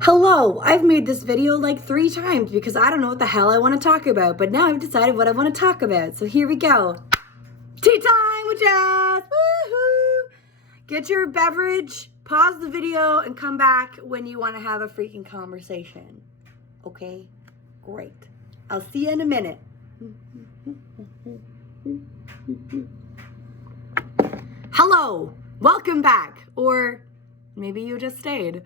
Hello, I've made this video like 3 times because I don't know what the hell I want to talk about, but now I've decided what I want to talk about. So here we go. Tea time with Jazz! Woohoo! Get your beverage, pause the video, and come back when you want to have a freaking conversation. Okay? Great. I'll see you in a minute. Hello! Welcome back. Or maybe you just stayed.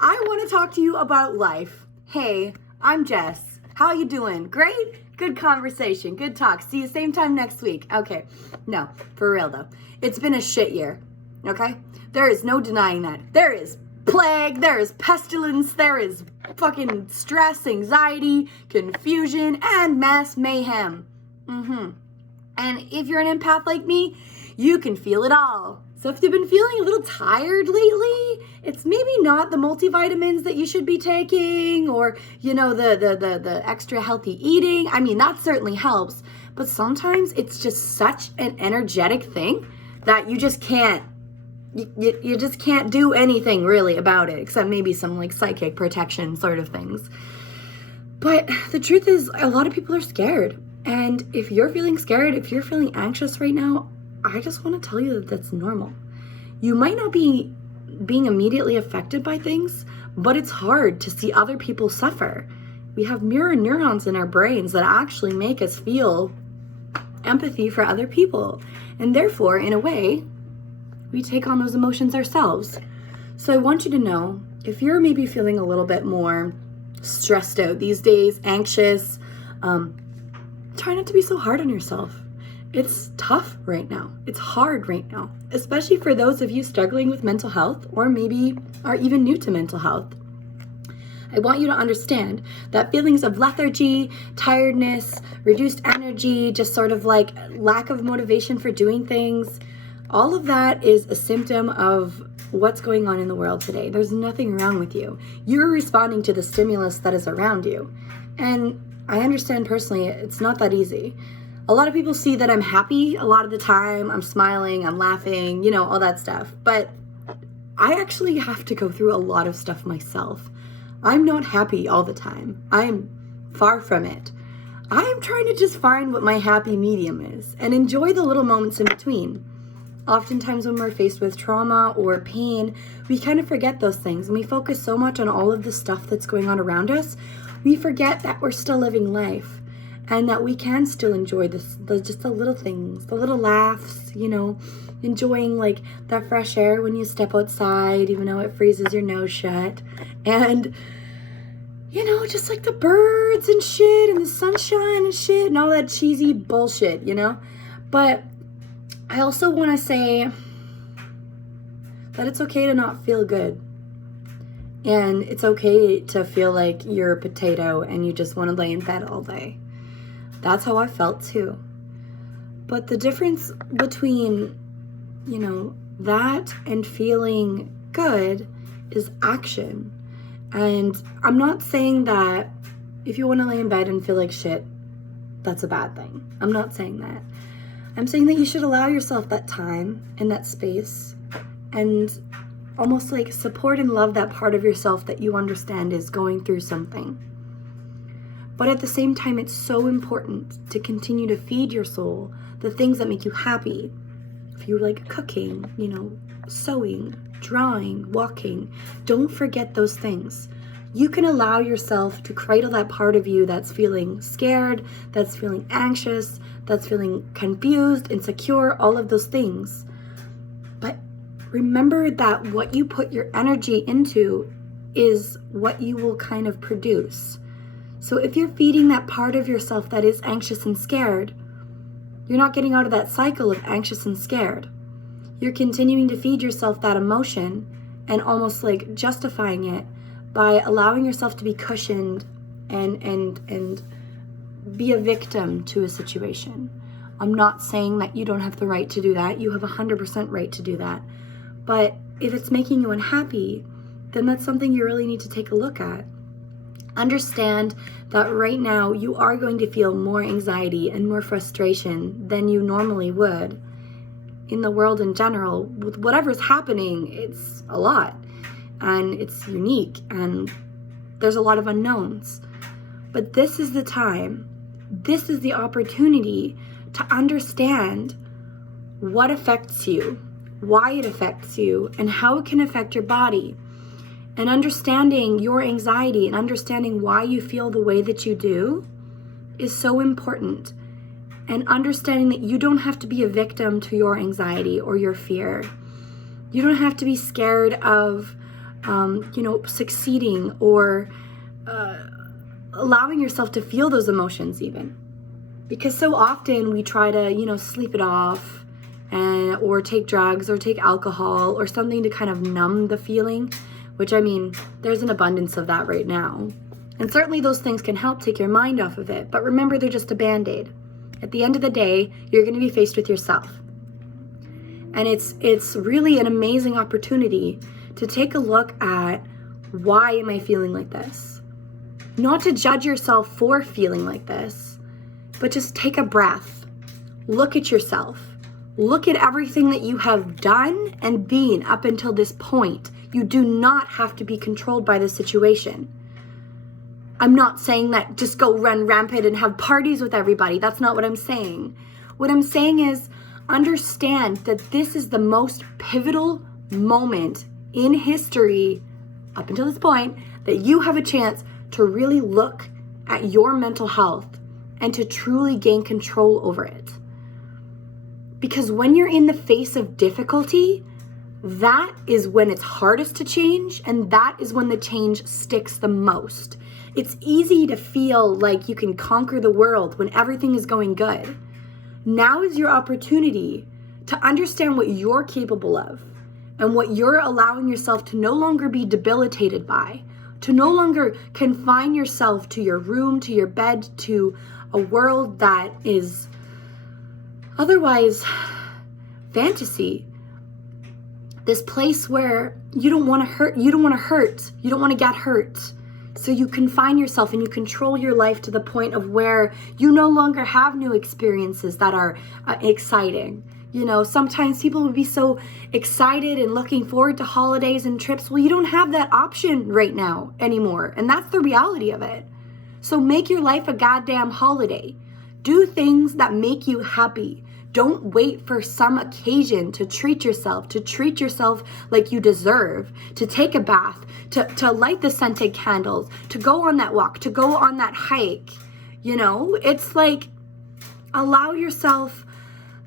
I want to talk to you about life. Hey, I'm Jess. How you doing? Great? Good conversation. Good talk. See you same time next week. Okay. No, for real though. It's been a shit year. Okay? There is no denying that. There is plague. There is pestilence. There is fucking stress, anxiety, confusion, and mass mayhem. And if you're an empath like me, you can feel it all. So if you've been feeling a little tired lately, it's maybe not the multivitamins that you should be taking or, the extra healthy eating. I mean, that certainly helps. But sometimes it's just such an energetic thing that you just can't, you just can't do anything really about it, except maybe some like psychic protection sort of things. But the truth is, a lot of people are scared. And if you're feeling scared, if you're feeling anxious right now, I just want to tell you that that's normal. You might not be being immediately affected by things, but it's hard to see other people suffer. We have mirror neurons in our brains that actually make us feel empathy for other people. And therefore, in a way, we take on those emotions ourselves. So I want you to know, if you're maybe feeling a little bit more stressed out these days, anxious, try not to be so hard on yourself. It's tough right now. It's hard right now, especially for those of you struggling with mental health or maybe are even new to mental health. I want you to understand that feelings of lethargy, tiredness, reduced energy, just sort of like lack of motivation for doing things, all of that is a symptom of what's going on in the world today. There's nothing wrong with you. You're responding to the stimulus that is around you. And I understand personally, it's not that easy. A lot of people see that I'm happy a lot of the time. I'm smiling, I'm laughing, all that stuff. But I actually have to go through a lot of stuff myself. I'm not happy all the time. I'm far from it. I'm trying to just find what my happy medium is and enjoy the little moments in between. Oftentimes when we're faced with trauma or pain, we kind of forget those things and we focus so much on all of the stuff that's going on around us, we forget that we're still living life. And that we can still enjoy just the little things, the little laughs, enjoying like that fresh air when you step outside, even though it freezes your nose shut. And, just like the birds and shit and the sunshine and shit and all that cheesy bullshit, But I also want to say that it's okay to not feel good. And it's okay to feel like you're a potato and you just want to lay in bed all day. That's how I felt too. But the difference between, that and feeling good is action. And I'm not saying that if you want to lay in bed and feel like shit, that's a bad thing. I'm not saying that. I'm saying that you should allow yourself that time and that space and almost like support and love that part of yourself that you understand is going through something. But at the same time, it's so important to continue to feed your soul the things that make you happy. If you like cooking, sewing, drawing, walking, don't forget those things. You can allow yourself to cradle that part of you that's feeling scared, that's feeling anxious, that's feeling confused, insecure, all of those things. But remember that what you put your energy into is what you will kind of produce. So if you're feeding that part of yourself that is anxious and scared, you're not getting out of that cycle of anxious and scared. You're continuing to feed yourself that emotion and almost like justifying it by allowing yourself to be cushioned and be a victim to a situation. I'm not saying that you don't have the right to do that. You have 100% right to do that. But if it's making you unhappy, then that's something you really need to take a look at. Understand that right now you are going to feel more anxiety and more frustration than you normally would. In the world in general, with whatever's happening, it's a lot. and it's unique and there's a lot of unknowns. But this is the time, this is the opportunity to understand what affects you, why it affects you, and how it can affect your body. And understanding your anxiety and understanding why you feel the way that you do is so important. And understanding that you don't have to be a victim to your anxiety or your fear. You don't have to be scared of, succeeding or allowing yourself to feel those emotions even. Because so often we try to, sleep it off or take drugs or take alcohol or something to kind of numb the feeling, which there's an abundance of that right now. And certainly those things can help take your mind off of it. But remember, they're just a Band-Aid. At the end of the day, you're going to be faced with yourself. And it's really an amazing opportunity to take a look at, why am I feeling like this? Not to judge yourself for feeling like this, but just take a breath. Look at yourself. Look at everything that you have done and been up until this point. You do not have to be controlled by the situation. I'm not saying that just go run rampant and have parties with everybody. That's not what I'm saying. What I'm saying is understand that this is the most pivotal moment in history up until this point that you have a chance to really look at your mental health and to truly gain control over it. Because when you're in the face of difficulty, that is when it's hardest to change, and that is when the change sticks the most. It's easy to feel like you can conquer the world when everything is going good. Now is your opportunity to understand what you're capable of and what you're allowing yourself to no longer be debilitated by, to no longer confine yourself to your room, to your bed, to a world that is otherwise fantasy. This place where you don't want to hurt, you don't want to get hurt. So you confine yourself and you control your life to the point of where you no longer have new experiences that are exciting. Sometimes people would be so excited and looking forward to holidays and trips. Well, you don't have that option right now anymore. And that's the reality of it. So make your life a goddamn holiday. Do things that make you happy. Don't wait for some occasion to treat yourself like you deserve, to take a bath, to light the scented candles, to go on that walk, to go on that hike. It's like, allow yourself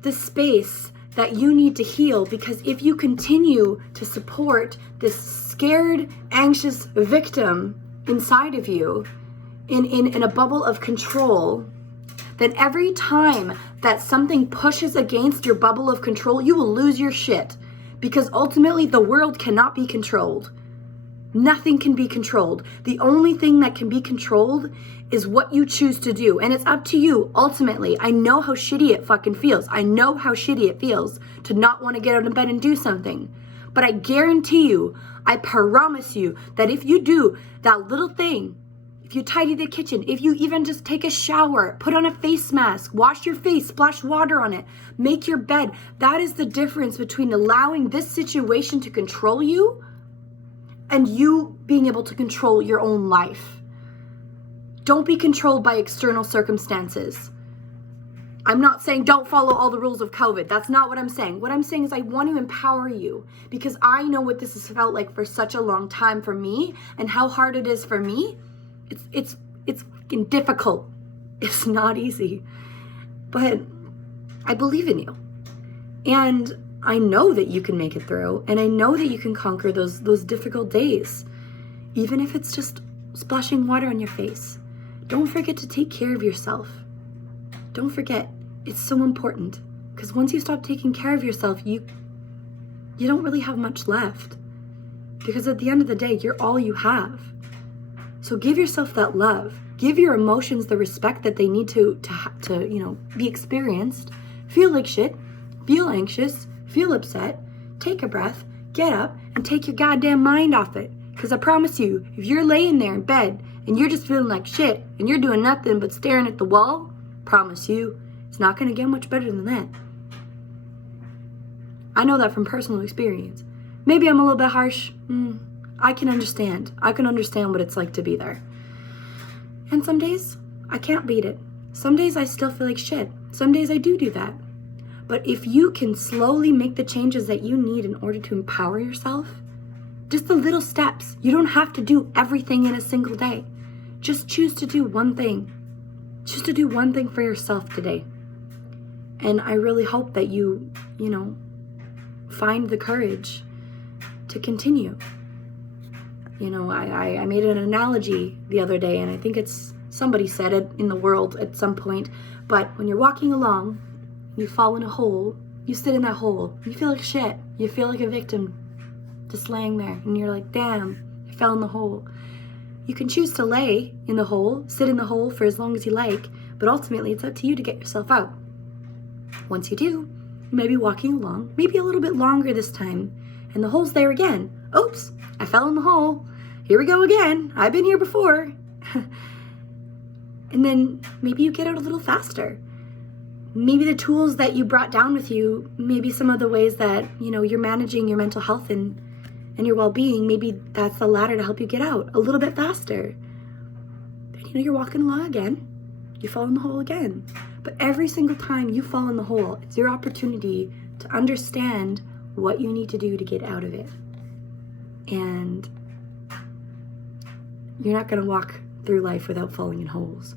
the space that you need to heal, because if you continue to support this scared, anxious victim inside of you in a bubble of control, then every time that something pushes against your bubble of control, you will lose your shit. Because ultimately, the world cannot be controlled. Nothing can be controlled. The only thing that can be controlled is what you choose to do. And it's up to you, ultimately. I know how shitty it fucking feels. I know how shitty it feels to not want to get out of bed and do something. But I guarantee you, I promise you, that if you do that little thing, if you tidy the kitchen, if you even just take a shower, put on a face mask, wash your face, splash water on it, make your bed, that is the difference between allowing this situation to control you and you being able to control your own life. Don't be controlled by external circumstances. I'm not saying don't follow all the rules of COVID. That's not what I'm saying. What I'm saying is I want to empower you, because I know what this has felt like for such a long time for me and how hard it is for me. It's fucking difficult. It's not easy. But I believe in you. And I know that you can make it through, and I know that you can conquer those difficult days, even if it's just splashing water on your face. Don't forget to take care of yourself. Don't forget, it's so important, because once you stop taking care of yourself, you don't really have much left, because at the end of the day, you're all you have. So give yourself that love. Give your emotions the respect that they need to be experienced. Feel like shit. Feel anxious. Feel upset. Take a breath. Get up and take your goddamn mind off it. Because I promise you, if you're laying there in bed and you're just feeling like shit and you're doing nothing but staring at the wall, promise you, it's not going to get much better than that. I know that from personal experience. Maybe I'm a little bit harsh. I can understand. I can understand what it's like to be there. And some days, I can't beat it. Some days I still feel like shit. Some days I do that. But if you can slowly make the changes that you need in order to empower yourself, just the little steps. You don't have to do everything in a single day. Just choose to do one thing. Choose to do one thing for yourself today. And I really hope that you find the courage to continue. I made an analogy the other day, and I think somebody said it in the world at some point, but when you're walking along, you fall in a hole, you sit in that hole, you feel like shit, you feel like a victim, just laying there, and you're like, damn, I fell in the hole. You can choose to lay in the hole, sit in the hole for as long as you like, but ultimately it's up to you to get yourself out. Once you do, you may be walking along, maybe a little bit longer this time, and the hole's there again. Oops, I fell in the hole. Here we go again. I've been here before. And then maybe you get out a little faster. Maybe the tools that you brought down with you, maybe some of the ways that, you're managing your mental health and your well-being, maybe that's the ladder to help you get out a little bit faster. Then, you're walking along again. You fall in the hole again. But every single time you fall in the hole, it's your opportunity to understand what you need to do to get out of it. And you're not going to walk through life without falling in holes.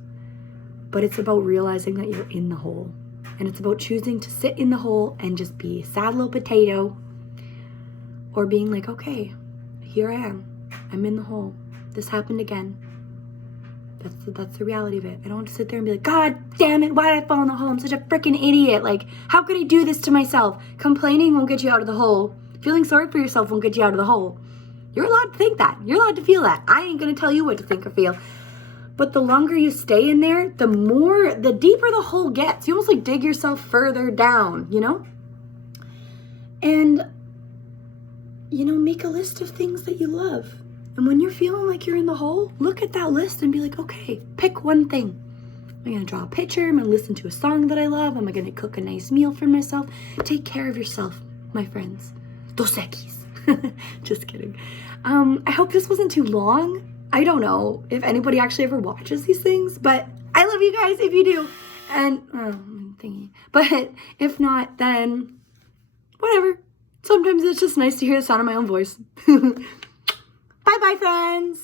But it's about realizing that you're in the hole. And it's about choosing to sit in the hole and just be a sad little potato. Or being like, okay, here I am. I'm in the hole. This happened again. That's the reality of it. I don't want to sit there and be like, God damn it, why did I fall in the hole? I'm such a freaking idiot. Like, how could I do this to myself? Complaining won't get you out of the hole. Feeling sorry for yourself won't get you out of the hole. You're allowed to think that. You're allowed to feel that. I ain't going to tell you what to think or feel. But the longer you stay in there, the deeper the hole gets. You almost like dig yourself further down, And, make a list of things that you love. And when you're feeling like you're in the hole, look at that list and be like, okay, pick one thing. I'm going to draw a picture. I'm going to listen to a song that I love. Am I going to cook a nice meal for myself? Take care of yourself, my friends. Dos Equis. Just kidding. I hope this wasn't too long. I don't know if anybody actually ever watches these things, but I love you guys if you do. And, thingy. But if not, then whatever. Sometimes it's just nice to hear the sound of my own voice. Bye-bye, friends.